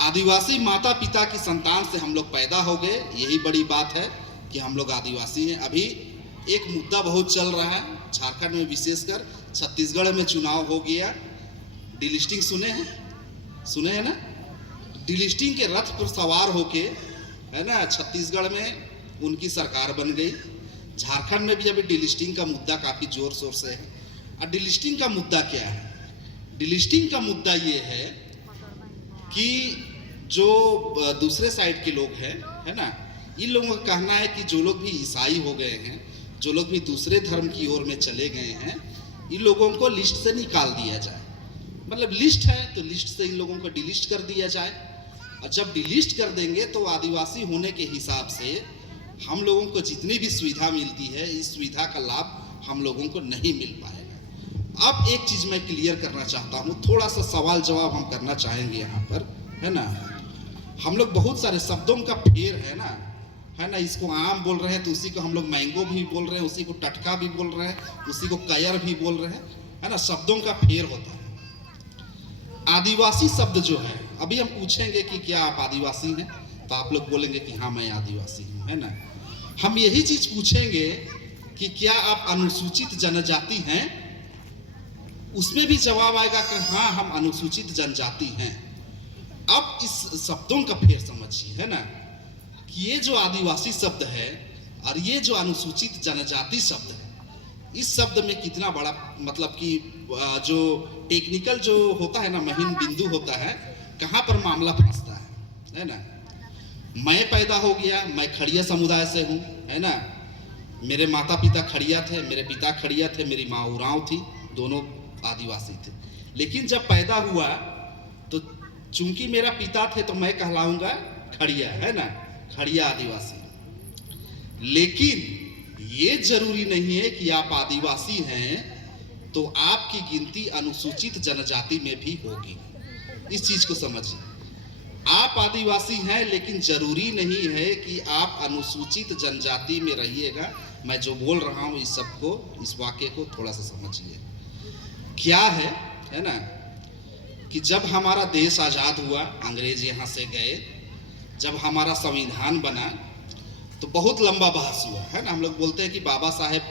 आदिवासी माता पिता की संतान से हम लोग पैदा हो गए, यही बड़ी बात है कि हम लोग आदिवासी हैं। अभी एक मुद्दा बहुत चल रहा है झारखंड में, विशेषकर छत्तीसगढ़ में चुनाव हो गया। डिलिस्टिंग सुने हैं ना? डिलिस्टिंग के रथ पर सवार होके, है ना, छत्तीसगढ़ में उनकी सरकार बन गई। झारखंड में भी अभी डिलिस्टिंग का मुद्दा काफ़ी जोर शोर से है। और डिलिस्टिंग का मुद्दा क्या है? डिलिस्टिंग का मुद्दा ये है कि जो दूसरे साइड के लोग हैं, है ना, इन लोगों का कहना है कि जो लोग भी ईसाई हो गए हैं, जो लोग भी दूसरे धर्म की ओर में चले गए हैं, इन लोगों को लिस्ट से निकाल दिया जाए। मतलब लिस्ट है तो लिस्ट से इन लोगों को डिलिस्ट कर दिया जाए। और जब डिलिस्ट कर देंगे तो आदिवासी होने के हिसाब से हम लोगों को जितनी भी सुविधा मिलती है, इस सुविधा का लाभ हम लोगों को नहीं मिल पाएगा। अब एक चीज़ मैं क्लियर करना चाहता हूँ, थोड़ा सा सवाल जवाब हम करना चाहेंगे यहाँ पर, है ना। हम लोग बहुत सारे शब्दों का फेर है ना, इसको आम बोल रहे हैं तो उसी को हम लोग मैंगो भी बोल रहे हैं, उसी को टटका भी बोल रहे हैं, उसी को कयर भी बोल रहे हैं, है ना। शब्दों का फेर होता है। आदिवासी शब्द जो है, अभी हम पूछेंगे कि क्या आप आदिवासी हैं, तो आप लोग बोलेंगे कि हाँ मैं आदिवासी हूँ, है ना। हम यही चीज पूछेंगे कि क्या आप अनुसूचित जनजाति हैं, उसमें भी जवाब आएगा कि हाँ हम अनुसूचित जनजाति हैं। अब इस शब्दों का फेर समझिए, है ना, कि ये जो आदिवासी शब्द है और ये जो अनुसूचित जनजाति शब्द है, इस शब्द में कितना बड़ा मतलब कि जो टेक्निकल जो होता है ना, महीन बिंदु होता है, कहाँ पर मामला फंसता है ना। मैं पैदा हो गया, मैं खड़िया समुदाय से हूँ, है ना। मेरे माता पिता खड़िया थे, मेरे पिता खड़िया थे, मेरी माँ उरांव थी, दोनों आदिवासी थे। लेकिन जब पैदा हुआ तो चूंकि मेरा पिता थे तो मैं कहलाऊंगा खड़िया, है ना, खड़िया आदिवासी। लेकिन ये जरूरी नहीं है कि आप आदिवासी हैं तो आपकी गिनती अनुसूचित जनजाति में भी होगी। इस चीज को समझिए। आप आदिवासी हैं लेकिन जरूरी नहीं है कि आप अनुसूचित जनजाति में रहिएगा। मैं जो बोल रहा हूं इस सबको, इस वाक्य को थोड़ा सा समझिए। क्या है ना, कि जब हमारा देश आजाद हुआ, अंग्रेज यहां से गए, जब हमारा संविधान बना तो बहुत लंबा बहस हुआ, है ना। हम लोग बोलते हैं कि बाबा साहेब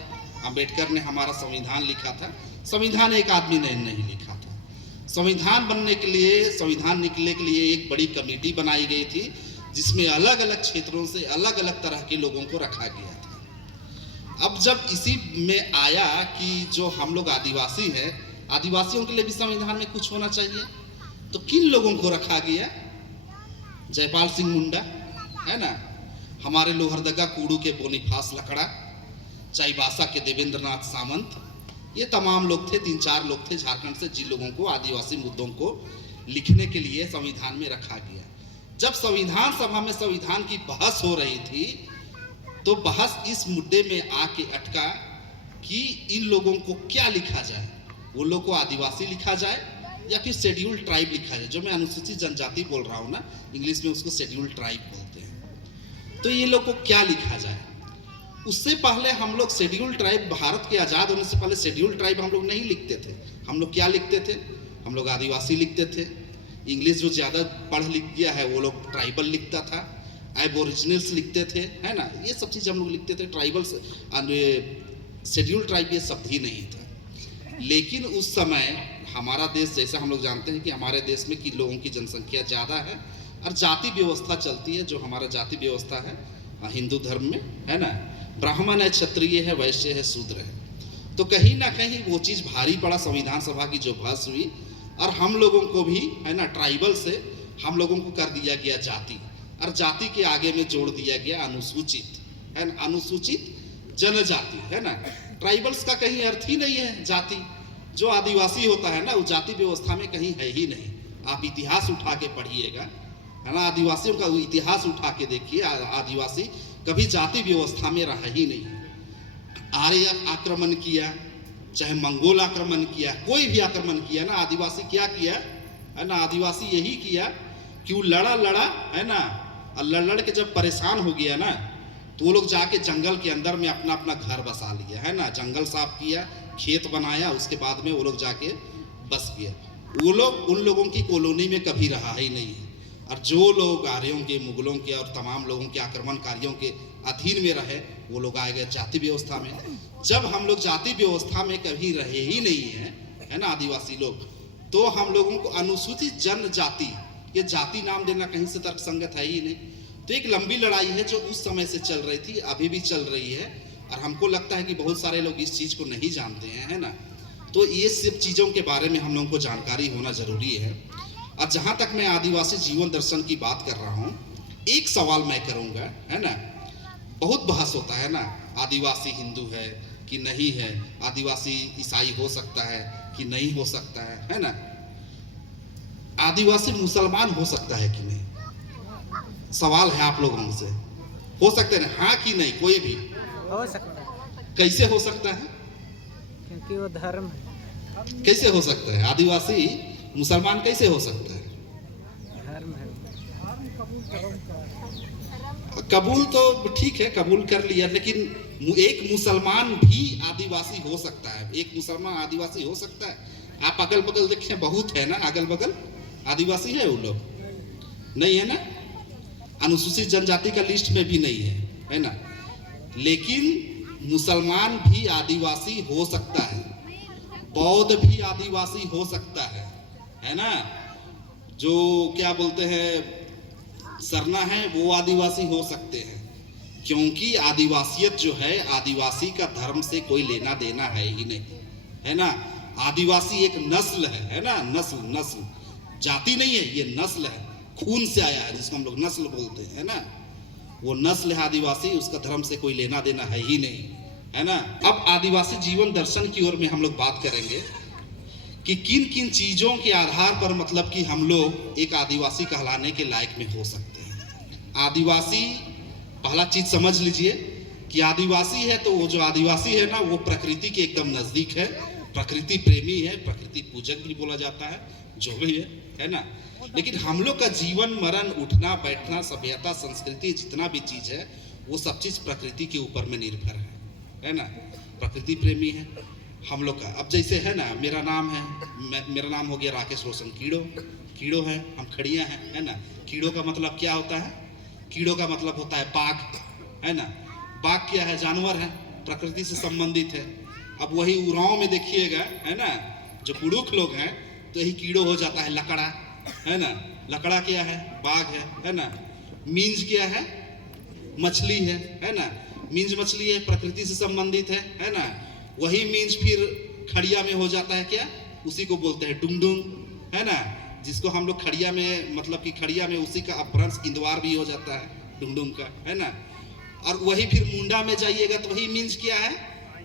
अम्बेडकर ने हमारा संविधान लिखा था। संविधान एक आदमी ने नहीं लिखा था। संविधान बनने के लिए, संविधान निकलने के लिए एक बड़ी कमेटी बनाई गई थी, जिसमें अलग अलग क्षेत्रों से अलग अलग तरह के लोगों को रखा गया था। अब जब इसी में आया कि जो हम लोग आदिवासी हैं, आदिवासियों के लिए भी संविधान में कुछ होना चाहिए, तो किन लोगों को रखा गया? जयपाल सिंह मुंडा, है ना, हमारे लोहरदगा कूड़ू के बोनीफास लकड़ा, चाईबासा के देवेंद्र नाथ सामंत, ये तमाम लोग थे, 3-4 लोग थे झारखंड से, जिन लोगों को आदिवासी मुद्दों को लिखने के लिए संविधान में रखा गया। जब संविधान सभा में संविधान की बहस हो रही थी तो बहस इस मुद्दे में आके अटका कि इन लोगों को क्या लिखा जाए, वो लोग को आदिवासी लिखा जाए या फिर शेड्यूल्ड ट्राइब लिखा जाए। जो मैं अनुसूचित जनजाति बोल रहा हूँ ना, इंग्लिश में उसको शेड्यूल्ड ट्राइब बोलते हैं। तो ये लोग को क्या लिखा जाए? उससे पहले हम लोग शेड्यूल्ड ट्राइब, भारत के आज़ाद होने से पहले शेड्यूल्ड ट्राइब हम लोग नहीं लिखते थे। हम लोग क्या लिखते थे? हम लोग आदिवासी लिखते थे। इंग्लिश जो ज़्यादा पढ़ लिख गया है वो लोग ट्राइबल लिखता था, एबोरिजिनल्स लिखते थे, है ना, ये सब चीज़ हम लोग लिखते थे। ट्राइबल्स, शेड्यूल्ड ट्राइब ये शब्द ही नहीं था। लेकिन उस समय हमारा देश, जैसा हम लोग जानते हैं कि हमारे देश में कि लोगों की जनसंख्या ज़्यादा है और जाति व्यवस्था चलती है। जो हमारा जाति व्यवस्था है हिंदू धर्म में, है ना, ब्राह्मण है, क्षत्रिय है, वैश्य है, शूद्र है। तो कहीं ना कहीं वो चीज़ भारी पड़ा, संविधान सभा की जो बहस हुई, और हम लोगों को भी, है ना, ट्राइबल से हम लोगों को कर दिया गया जाति, और जाति के आगे में जोड़ दिया गया अनुसूचित, है ना, अनुसूचित जनजाति, है ना। ट्राइबल्स का कहीं अर्थ ही नहीं है जाति। जो आदिवासी होता है ना, वो जाति व्यवस्था में कहीं है ही नहीं। आप इतिहास उठा के पढ़िएगा, है ना, आदिवासियों का इतिहास उठा के देखिए, आदिवासी कभी जाति व्यवस्था में रहा ही नहीं। आर्य आक्रमण किया, चाहे मंगोल आक्रमण किया, कोई भी आक्रमण किया ना, आदिवासी क्या किया, है ना, आदिवासी यही किया कि वो लड़ा, है ना, और लड़ के जब परेशान हो गया ना, तो वो लोग जाके जंगल के अंदर में अपना अपना घर बसा लिया, है ना, जंगल साफ किया, खेत बनाया, उसके बाद में वो लोग जाके बस गया। वो लोग उन लोगों की कॉलोनी में कभी रहा ही नहीं है। और जो लोग आर्यों के, मुगलों के और तमाम लोगों के आक्रमणकारियों के अधीन में रहे, वो लोग आए गए जाति व्यवस्था में। जब हम लोग जाति व्यवस्था में कभी रहे ही नहीं हैं, है ना, आदिवासी लोग, तो हम लोगों को अनुसूचित जनजाति, ये जाति नाम देना कहीं से तर्कसंगत है ही नहीं। तो एक लंबी लड़ाई है जो उस समय से चल रही थी, अभी भी चल रही है, और हमको लगता है कि बहुत सारे लोग इस चीज़ को नहीं जानते हैं, है ना। तो ये सब चीज़ों के बारे में हम लोगों को जानकारी होना जरूरी है। और जहाँ तक मैं आदिवासी जीवन दर्शन की बात कर रहा हूँ, एक सवाल मैं करूँगा, है ना। बहुत बहस होता है ना, आदिवासी हिंदू है कि नहीं है, आदिवासी ईसाई हो सकता है कि नहीं हो सकता है ना। आदिवासी मुसलमान हो सकता है कि नहीं, सवाल है आप लोगों से। हो सकते हैं, हाँ कि नहीं, कोई भी हो सकता है। कैसे हो सकता है? क्योंकि वो धर्म है। कैसे हो सकता है? आदिवासी मुसलमान कैसे हो सकता है? धर्म है। कबूल तो ठीक है, कबूल कर लिया, लेकिन एक मुसलमान भी आदिवासी हो सकता है, एक मुसलमान आदिवासी हो सकता है। आप अगल बगल देखें, बहुत है ना, अगल बगल आदिवासी है, वो लोग नहीं है ना, अनुसूचित जनजाति का लिस्ट में भी नहीं है ना। लेकिन मुसलमान भी आदिवासी हो सकता है, बौद्ध भी आदिवासी हो सकता है ना। जो क्या बोलते हैं सरना है, वो आदिवासी हो सकते हैं, क्योंकि आदिवासियत जो है, आदिवासी का धर्म से कोई लेना देना है ही नहीं, है ना। आदिवासी एक नस्ल है ना, नस्ल, नस्ल, जाति नहीं है, ये नस्ल है, खून से आया है, जिसको हम लोग नस्ल बोलते हैं, है ना। वो नस्ल है आदिवासी, उसका धर्म से कोई लेना देना है ही नहीं, है ना। अब आदिवासी जीवन दर्शन की ओर में हम लोग बात करेंगे कि किन किन चीजों के आधार पर मतलब कि हम लोग एक आदिवासी कहलाने के लायक में हो सकते हैं। आदिवासी, पहला चीज समझ लीजिए कि आदिवासी है तो वो जो आदिवासी है ना, वो प्रकृति के एकदम नजदीक है, प्रकृति प्रेमी है, प्रकृति पूजक भी बोला जाता है, जो भी है ना। लेकिन हम लोग का जीवन मरण, उठना बैठना, सभ्यता, संस्कृति, जितना भी चीज है, वो सब चीज प्रकृति के ऊपर में निर्भर है ना। प्रकृति प्रेमी है हम लोग का। अब जैसे है ना, मेरा नाम है, मेरा नाम हो गया राकेश रोशन कीड़ो, कीड़ो है, हम खड़िया हैं, है ना। कीड़ो का मतलब क्या होता है? कीड़ो का मतलब होता है बाघ, है ना। बाघ क्या है? जानवर है, प्रकृति से संबंधित है। अब वही उरांव में देखिएगा, है ना, जो पुरुष लोग हैं, तो यही कीड़ो हो जाता है लकड़ा, है ना। लकड़ा क्या है? बाघ है ना। मींज क्या है? मछली है ना। मींज मछली है, प्रकृति से संबंधित है ना। वही मींज फिर खड़िया में हो जाता है क्या? उसी को बोलते हैं डुंगडुंग, है ना, जिसको हम लोग खड़िया में, मतलब कि खड़िया में उसी का अपभ्रंश इंदवार भी हो जाता है डुंगडुंग का, है ना। और वही फिर मुंडा में जाइएगा तो वही मींज क्या है?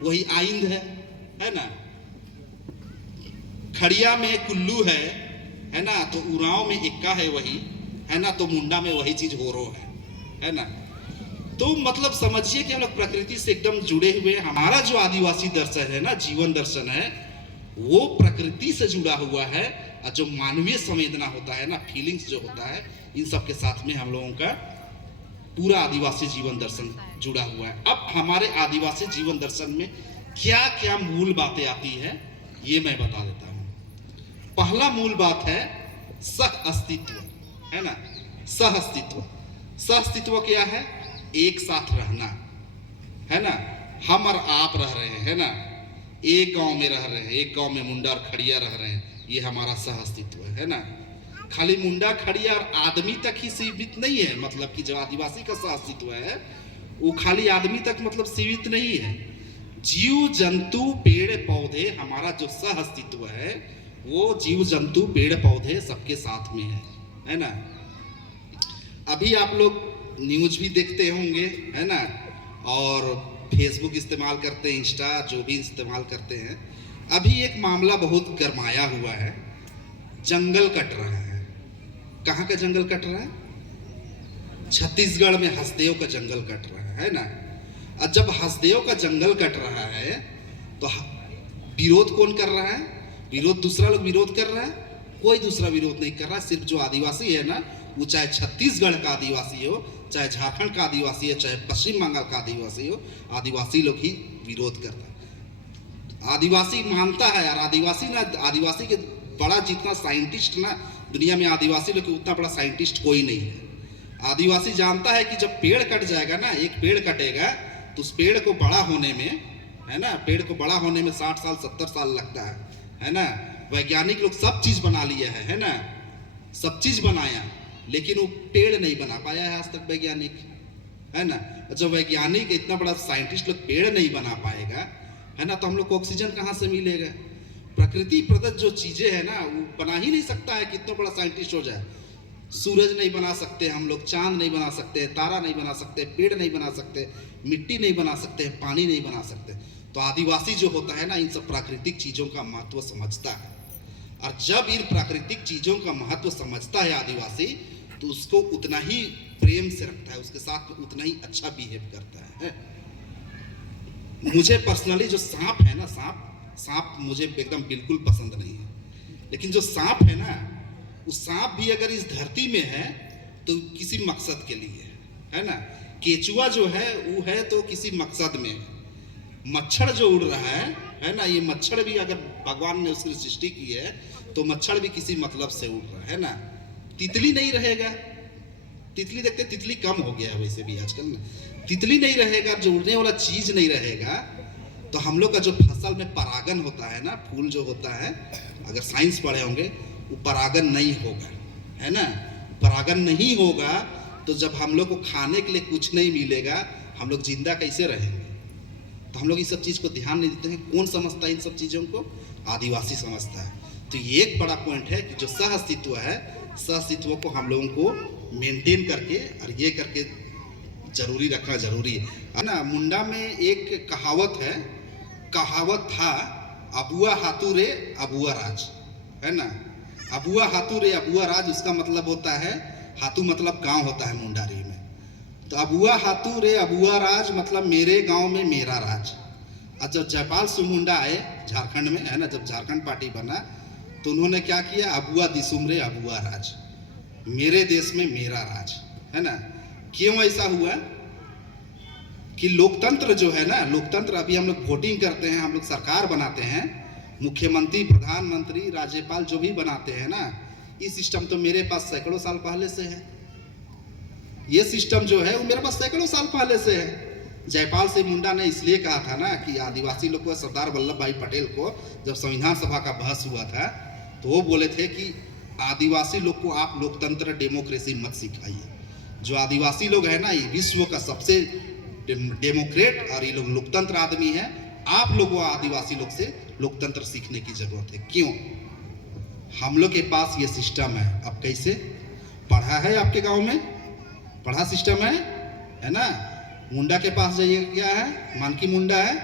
वही आइंद है ना। खड़िया में कुल्लू है ना, तो उरांव में इक्का है वही, है ना, तो मुंडा में वही चीज हो रो है ना। तो मतलब समझिए कि हम लोग प्रकृति से एकदम जुड़े हुए हैं। हमारा जो आदिवासी दर्शन है ना, जीवन दर्शन है, वो प्रकृति से जुड़ा हुआ है, और जो मानवीय संवेदना होता है ना, फीलिंग्स जो होता है, इन सब के साथ में हम लोगों का पूरा आदिवासी जीवन दर्शन जुड़ा हुआ है। अब हमारे आदिवासी जीवन दर्शन में क्या क्या मूल बातें आती है, ये मैं बता देता हूँ। पहला मूल बात है सह अस्तित्व, है ना। सह अस्तित्व, सह अस्तित्व क्या है? एक साथ रहना, है ना। हम और आप रह रहे हैं, है ना, एक गांव में रह रहे हैं, एक गांव में मुंडा और खड़िया रह रहे हैं, ये हमारा सह अस्तित्व है ना। खाली मुंडा, खड़िया और आदमी तक ही सीमित नहीं है, मतलब कि जो आदिवासी का सह अस्तित्व है वो खाली आदमी तक मतलब सीमित नहीं है। जीव जंतु, पेड़ पौधे, हमारा जो सह अस्तित्व है वो जीव जंतु, पेड़ पौधे सबके साथ में है ना। अभी आप लोग न्यूज भी देखते होंगे, है ना, और फेसबुक इस्तेमाल करते हैं, इंस्टा जो भी इस्तेमाल करते हैं। अभी एक मामला बहुत गरमाया हुआ है, जंगल कट रहा है। कहाँ का जंगल कट रहा है? छत्तीसगढ़ में हसदेव का जंगल कट रहा है ना। और जब हसदेव का जंगल कट रहा है तो विरोध कौन कर रहा है? विरोध दूसरा लोग विरोध कर रहा है? कोई दूसरा विरोध नहीं कर रहा। सिर्फ जो आदिवासी है ना, वो चाहे छत्तीसगढ़ का आदिवासी हो, चाहे झारखंड का आदिवासी है, चाहे पश्चिम बंगाल का आदिवासी हो, आदिवासी लोग ही विरोध करता है। आदिवासी मानता है यार, आदिवासी ना, आदिवासी के बड़ा जितना साइंटिस्ट ना दुनिया में आदिवासी लोग के उतना बड़ा साइंटिस्ट कोई नहीं है। आदिवासी जानता है कि जब पेड़ कट जाएगा ना, एक पेड़ कटेगा तो उस पेड़ को बड़ा होने में, है ना, पेड़ को बड़ा होने में 60 साल 70 साल लगता है ना। वैज्ञानिक लोग सब चीज बना लिए है ना, सब चीज बनाया, लेकिन वो पेड़ नहीं बना पाया है आज तक वैज्ञानिक, है ना। जब वैज्ञानिक इतना बड़ा साइंटिस्ट लोग पेड़ नहीं बना पाएगा, है ना, तो हम लोग को ऑक्सीजन कहाँ से मिलेगा? प्रकृति प्रदत्त जो चीजें है ना, वो बना ही नहीं सकता है कि इतना बड़ा साइंटिस्ट हो जाए। सूरज नहीं बना सकते हम लोग, चांद नहीं बना सकते, तारा नहीं बना सकते, पेड़ नहीं बना सकते, मिट्टी नहीं बना सकते, पानी नहीं बना सकते। तो आदिवासी जो होता है ना, इन सब प्राकृतिक चीजों का महत्व समझता है, और जब इन प्राकृतिक चीजों का महत्व समझता है आदिवासी, तो उसको उतना ही प्रेम से रखता है, उसके साथ उतना ही अच्छा बिहेव करता है। मुझे पर्सनली जो सांप है ना, सांप मुझे एकदम बिल्कुल पसंद नहीं है, लेकिन जो सांप है ना, उस सांप भी अगर इस धरती में है तो किसी मकसद के लिए है ना। केचुआ जो है वो है तो किसी मकसद में। मच्छर जो उड़ रहा है ना, ये मच्छर भी अगर भगवान ने उसकी सृष्टि की है तो मच्छर भी किसी मतलब से उड़ रहा है ना। तितली नहीं रहेगा, तितली देखते, तितली कम हो गया है वैसे भी आजकल ना। तितली नहीं रहेगा, जो उड़ने वाला चीज नहीं रहेगा, तो हम लोग का जो फसल में परागन होता है ना, फूल जो होता है, अगर साइंस पढ़े होंगे, वो परागन नहीं होगा, है ना। परागन नहीं होगा तो जब हम लोग को खाने के लिए कुछ नहीं मिलेगा, हम लोग जिंदा कैसे रहेंगे? तो हम लोग इस सब चीज को ध्यान नहीं देते हैं। कौन समझता है इन सब चीजों को? आदिवासी समझता है। तो ये एक बड़ा पॉइंट है कि जो सह अस्तित्व है, सह अस्तित्व को हम लोगों को मेंटेन करके और ये करके जरूरी रखना जरूरी है ना। मुंडा में एक कहावत है, कहावत था, अबुआ हाथू रे अबुआ राज, है ना। अबुआ हाथू रे अबुआ राज, उसका मतलब होता है, हाथू मतलब गांव होता है मुंडारी में, तो अबुआ हाथू रे अबुआ राज मतलब मेरे गांव में मेरा राज। और जब जयपाल सिंह मुंडा आए झारखंड में, है ना, जब झारखंड पार्टी बना, तो उन्होंने क्या किया? अबुआ दिसुम रे अबुआ राज, मेरे देश में मेरा राज, है ना। क्यों ऐसा हुआ कि लोकतंत्र जो है ना, लोकतंत्र अभी हम लोग वोटिंग करते हैं, हम लोग सरकार बनाते हैं, मुख्यमंत्री, प्रधानमंत्री, राज्यपाल जो भी बनाते हैं ना, ये सिस्टम तो मेरे पास सैकड़ों साल पहले से है। ये सिस्टम जो है वो मेरे पास सैकड़ों साल पहले से है। जयपाल सिंह मुंडा ने इसलिए कहा था ना कि आदिवासी लोग को, सरदार वल्लभ भाई पटेल को जब संविधान सभा का बहस हुआ था, तो वो बोले थे कि आदिवासी लोग को आप लोकतंत्र, डेमोक्रेसी मत सिखाइए। जो आदिवासी लोग है ना, ये विश्व का सबसे डेमोक्रेट और ये लोग लोकतंत्र आदमी है। आप लोगों को आदिवासी लोग से लोकतंत्र सीखने की जरूरत है। क्यों? हम लोग के पास ये सिस्टम है। अब कैसे पढ़ा है? आपके गांव में पढ़ा सिस्टम है ना। मुंडा के पास जाइएगा, क्या है? मानकी मुंडा है।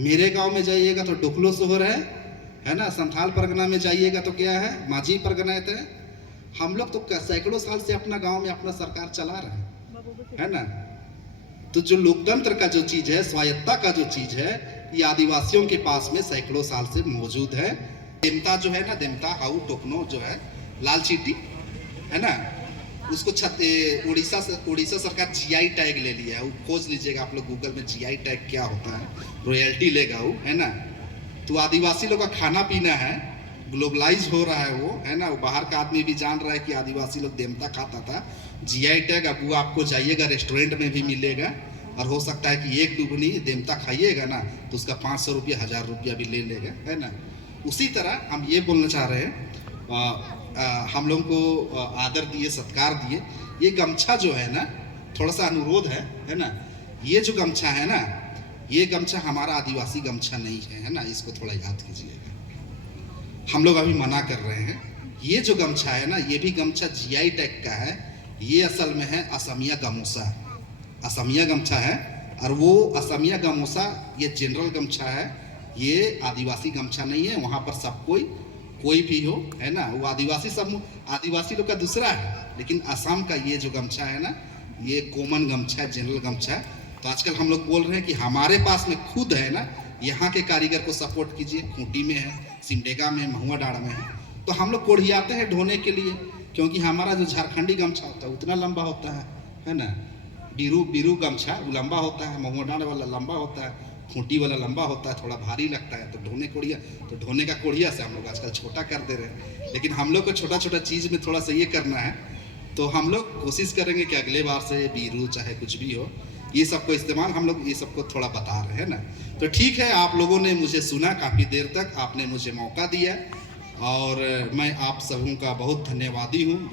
मेरे गांव में जाइएगा तो डोकलो सोहर है ना। संथाल परगना में जाइएगा तो क्या है? माझी परगना है। हम लोग तो सैकड़ों साल से अपना गांव में अपना सरकार चला रहे है ना। तो जो लोकतंत्र का जो चीज है, स्वायत्ता का जो चीज है, ये आदिवासियों के पास में सैकड़ों साल से मौजूद है। देमता जो है ना, देमता हाउ टोकनो जो है, लाल चीटी है ना, उसको उड़ीसा सरकार जीआई टैग ले लिया है। वो खोज लीजिएगा आप लोग गूगल में, जीआई टैग क्या होता है, रॉयल्टी लेगा वो, है ना। तो आदिवासी लोग का खाना पीना है, ग्लोबलाइज हो रहा है वो, है ना। वो बाहर का आदमी भी जान रहा है कि आदिवासी लोग देमता खाता था। जीआई टैग अब वो आपको जाइएगा रेस्टोरेंट में भी मिलेगा, और हो सकता है कि एक दुगनी देमता खाइएगा ना तो उसका 500 रुपया 1000 रुपया भी ले लेगा, है ना। उसी तरह हम ये बोलना चाह रहे हैं, हम लोगों को आदर दिए, सत्कार दिए। ये गमछा जो है ना, थोड़ा सा अनुरोध है ना, ये जो गमछा है ना, ये गमछा हमारा आदिवासी गमछा नहीं है ना। इसको थोड़ा याद कीजिएगा। हम लोग अभी मना कर रहे हैं। ये जो गमछा है ना, ये भी गमछा जीआई टैग का है। ये असल में है असमिया गामोसा, असमिया गमछा है। और वो असमिया गामोसा ये जनरल गमछा है, ये आदिवासी गमछा नहीं है। वहाँ पर सब कोई भी हो, है ना, वो आदिवासी समूह, आदिवासी लोग का दूसरा है। लेकिन असम का ये जो गमछा है ना, ये कॉमन गमछा है, जनरल गमछा है। तो आजकल हम लोग बोल रहे हैं कि हमारे पास में खुद है ना, यहाँ के कारीगर को सपोर्ट कीजिए। खूंटी में है, सिमडेगा में, महुआ डाड़ में है। तो हम लोग कोढ़ियाते हैं ढोने के लिए, क्योंकि हमारा जो झारखंडी गमछा होता है उतना लंबा होता है ना। बीरू गमछा वो लंबा होता है, महुआ डाड़ वाला लंबा होता है, खूंटी वाला लंबा होता है, थोड़ा भारी लगता है, तो ढोने का कोड़िया से हम लोग आजकल छोटा कर दे रहे हैं। लेकिन हम लोग को छोटा छोटा चीज़ में थोड़ा सा ये करना है, तो हम लोग कोशिश करेंगे कि अगले बार से बीरू चाहे कुछ भी हो, ये सबको इस्तेमाल हम लोग ये सबको थोड़ा बता रहे हैं ना। तो ठीक है, आप लोगों ने मुझे सुना काफ़ी देर तक, आपने मुझे मौका दिया और मैं आप सबों का बहुत धन्यवादी हूँ।